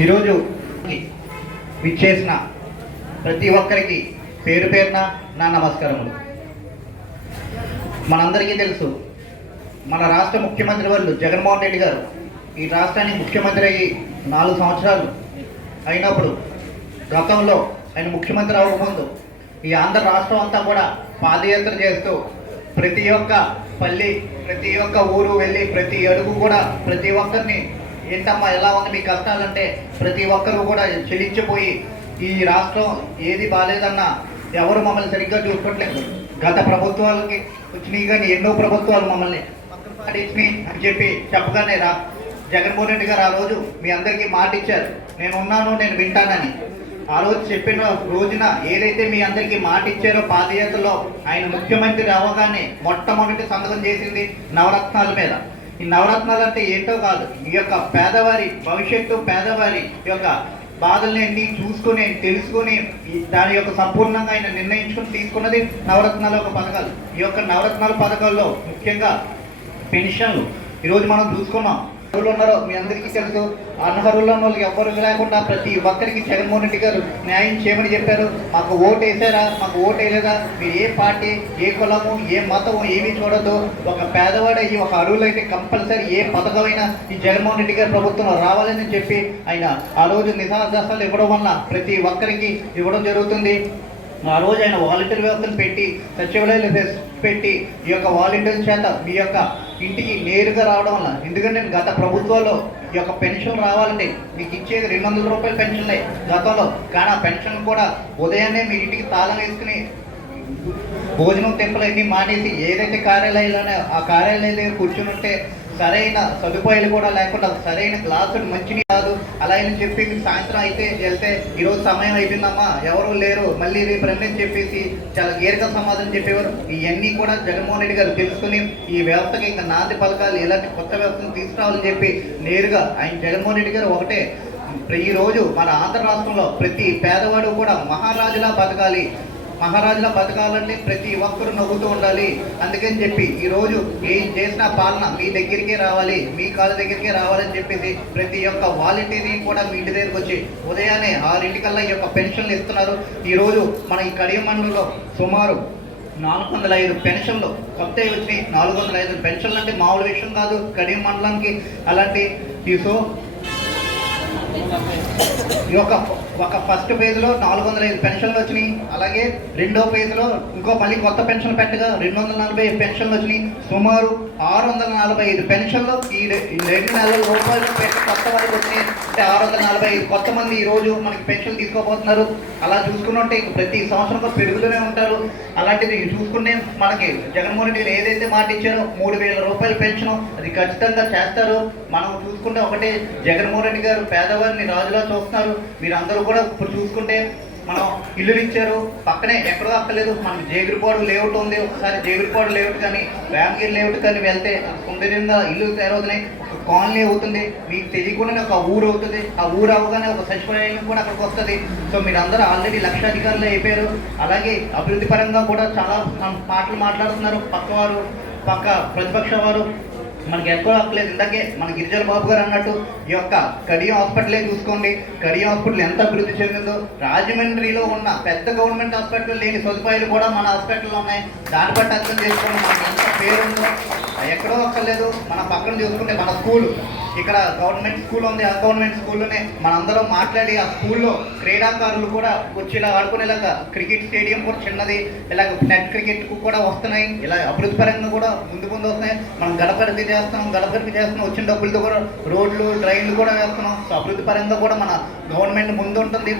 ఈరోజు విచ్చేసిన ప్రతి ఒక్కరికి పేరు పేరున నా నమస్కారములు. మనందరికీ తెలుసు మన రాష్ట్ర ముఖ్యమంత్రి వాళ్ళు జగన్మోహన్ రెడ్డి గారు ఈ రాష్ట్రానికి ముఖ్యమంత్రి అయ్యి నాలుగు సంవత్సరాలు అయినప్పుడు గతంలో ఆయన ముఖ్యమంత్రి అవ్వకముందు ఈ ఆంధ్ర రాష్ట్రం అంతా కూడా పాదయాత్ర చేస్తూ ప్రతి ఒక్క పల్లి ప్రతి ఒక్క ఊరు వెళ్ళి ప్రతి అడుగు కూడా ప్రతి ఒక్కరిని ఏంటమ్మా ఎలా ఉంది మీ కష్టాలంటే ప్రతి ఒక్కరూ కూడా చెలించిపోయి ఈ రాష్ట్రం ఏది బాగాలేదన్నా ఎవరు మమ్మల్ని సరిగ్గా చూసుకోవట్లేదు గత ప్రభుత్వాలకి వచ్చినాయి కానీ ఎన్నో ప్రభుత్వాలు మమ్మల్ని పక్కన అని చెప్పి చెప్పగానే రా. జగన్మోహన్ రెడ్డి గారు ఆ రోజు మీ అందరికీ మాట ఇచ్చారు నేను ఉన్నాను నేను వింటానని. ఆ రోజు చెప్పిన రోజున ఏదైతే మీ అందరికీ మాట ఇచ్చారో పాదయాత్రలో ఆయన ముఖ్యమంత్రి అవ్వగానే మొట్టమొదటి సంతకం చేసింది నవరత్నాల మీద. ఈ నవరత్నాలు అంటే ఏంటో కాదు. ఈ యొక్క పేదవారి భవిష్యత్తు పేదవారి యొక్క బాధల్ని చూసుకుని చూసుకొని తెలుసుకొని దాని యొక్క సంపూర్ణంగా ఆయన నిర్ణయించుకుని తీసుకున్నది నవరత్నాల యొక్క పథకాలు. ఈ యొక్క నవరత్నాల పథకాల్లో ముఖ్యంగా పెన్షన్లు. ఈరోజు మనం చూసుకున్నాం. అర్హులు ఉన్నారో మీ అందరికీ తెలుసు. అనర్హుల్లో వాళ్ళకి ఎవరు లేకుండా ప్రతి ఒక్కరికి జగన్మోహన్ రెడ్డి గారు న్యాయం చేయమని చెప్పారు. మాకు ఓటు వేసారా మాకు ఓటు వేయలేదా మీరు ఏ పార్టీ ఏ కులము ఏ మతము ఏమీ చూడదు ఒక పేదవాడ ఈ ఒక అరువులు అయితే కంపల్సరీ ఏ పథకమైనా ఈ జగన్మోహన్ రెడ్డి గారు ప్రభుత్వంలో రావాలని చెప్పి ఆయన ఆ రోజు నిజాదశాలు ఇవ్వడం వల్ల ప్రతి ఒక్కరికి ఇవ్వడం జరుగుతుంది. ఆ రోజు ఆయన వాలంటీర్ వ్యవస్థను పెట్టి సచివాలయాలు పెట్టి ఈ యొక్క వాలంటీర్ల చేత మీ యొక్క ఇంటికి నేరుగా రావడం వల్ల ఎందుకంటే నేను గత ప్రభుత్వాల్లో ఈ యొక్క పెన్షన్ రావాలంటే మీకు ఇచ్చేది రెండు వందల రూపాయల పెన్షన్లే. గతంలో కానీ ఆ పెన్షన్ కూడా ఉదయాన్నే మీ ఇంటికి తాళం వేసుకుని భోజనం తెంపులు అన్నీ మానేసి ఏదైతే కార్యాలయాలు ఆ కార్యాలయం దగ్గర కూర్చుని ఉంటే సరైన సదుపాయాలు కూడా లేకుండా సరైన క్లాసులు మంచిని కాదు. అలా అని చెప్పి సాయంత్రం అయితే వెళ్తే ఈరోజు సమయం అయిపోయిందమ్మా ఎవరు లేరు. మళ్ళీ రేపు రండి అని చెప్పేసి చాలా గేరిక సమాధానం చెప్పేవారు. ఇవన్నీ కూడా జగన్మోహన్ రెడ్డి గారు తెలుసుకుని ఈ వ్యవస్థకి ఇంకా నాంది పలకాలు ఇలాంటి కొత్త వ్యవస్థను తీసుకురావాలని చెప్పి నేరుగా ఆయన జగన్మోహన్ రెడ్డి గారు ఒకటే. ఈ రోజు మన ఆంధ్ర రాష్ట్రంలో ప్రతి పేదవాడు కూడా మహారాజులా బతకాలి. మహారాజుల బతకాలంటే ప్రతి ఒక్కరు నవ్వుతూ ఉండాలి. అందుకని చెప్పి ఈరోజు ఏం చేసిన పాలన మీ దగ్గరికే రావాలి మీ కాళ్ళ దగ్గరికే రావాలని చెప్పేసి ప్రతి ఒక్క వాలంటీర్ని కూడా మీ ఇంటి దగ్గరికి వచ్చి ఉదయాన్నే ఆరింటికల్లా ఈ యొక్క పెన్షన్లు ఇస్తున్నారు. ఈరోజు మన ఈ కడియం మండలంలో సుమారు నాలుగు వందల ఐదు పెన్షన్లు కొత్త వచ్చినాయి. నాలుగు వందల ఐదు పెన్షన్లు అంటే మామూలు విషయం కాదు కడియం మండలానికి అలాంటి ఈ సో ఈ యొక్క ఒక ఫస్ట్ పేజ్లో నాలుగు వందల ఐదు పెన్షన్లు వచ్చినాయి. అలాగే రెండో పేజ్లో ఇంకో మళ్ళీ కొత్త పెన్షన్ పెట్టగా రెండు వందల నలభై ఐదు పెన్షన్లు వచ్చినాయి. సుమారు ఆరు వందల నలభై ఐదు పెన్షన్లు ఈ ఈ రెండు నెలల రూపాయలు పెట్టి కొత్త వారికి వచ్చినాయి. అంటే ఆరు వందల నలభై ఐదు కొత్త మంది ఈ రోజు మనకి పెన్షన్ తీసుకోబోతున్నారు. అలా చూసుకుంటే ప్రతి సంవత్సరం పెరుగుతూనే ఉంటారు. అలాంటిది చూసుకుంటే మనకి జగన్మోహన్ రెడ్డి గారు ఏదైతే మాట ఇచ్చారో మూడు వేల రూపాయలు పెన్షన్ అది ఖచ్చితంగా చేస్తారు. మనం చూసుకుంటే ఒకటే జగన్మోహన్ రెడ్డి గారు పేదవారిని రాజులా చూస్తున్నారు. మీరు అందరూ కూడా ఇప్పుడు చూసుకుంటే మనం ఇల్లులు ఇచ్చారు. పక్కనే ఎక్కడో అక్కర్లేదు మనం జేగిరిపాడు లేఅవుట్ ఉంది. ఒకసారి జేగిరిపాడు లేఅవుట్ కానీ వేమగిరి లేఅవుట్ కానీ వెళ్తే సుందరంగా ఇల్లు తయారవుతున్నాయి. ఒక కాలనీ అవుతుంది. మీకు తెలియకుండా ఒక ఊరు అవుతుంది. ఆ ఊరు అవగానే ఒక సచివాలయం కూడా అక్కడికి వస్తుంది. సో మీరు అందరూ ఆల్రెడీ లక్షాధికారులు అయిపోయారు. అలాగే అభివృద్ధి పరంగా కూడా చాలా మన మాటలు మాట్లాడుతున్నారు. పక్కవారు పక్క ప్రతిపక్ష వారు మనకి ఎక్కువ అక్కలేదు ఇందాకే మన గిరిజల బాబు గారు అన్నట్టు ఈ యొక్క కడియం హాస్పిటలే చూసుకోండి. కడియం హాస్పిటల్ ఎంత అభివృద్ధి చెందిందో రాజమండ్రిలో ఉన్న పెద్ద గవర్నమెంట్ హాస్పిటల్ లేని సదుపాయాలు కూడా మన హాస్పిటల్లో ఉన్నాయి. దాన్ని బట్టి అర్థం చేసుకోండి. ఎంత పేరుందో ఎక్కడో అక్కర్లేదు. మన పక్కన చూసుకుంటే మన స్కూల్. ఇక్కడ గవర్నమెంట్ స్కూల్ ఉంది. ఆ గవర్నమెంట్ స్కూల్లోనే మనందరం మాట్లాడి ఆ స్కూల్లో క్రీడాకారులు కూడా వచ్చి ఇలా ఆడుకునేలాగా క్రికెట్ స్టేడియం కూడా చిన్నది. ఇలాగ నెట్ క్రికెట్ కూడా వస్తున్నాయి. ఇలా అభివృద్ధి పరంగా కూడా ముందు ముందు వస్తున్నాయి. మనం గడపరిధి చేస్తున్నాం. గడపరిధి చేస్తున్నాం. వచ్చిన డబ్బులతో కూడా రోడ్లు ట్రైన్లు కూడా వేస్తున్నాం. సో అభివృద్ధి పరంగా కూడా మన గవర్నమెంట్ ముందు ఉంటుంది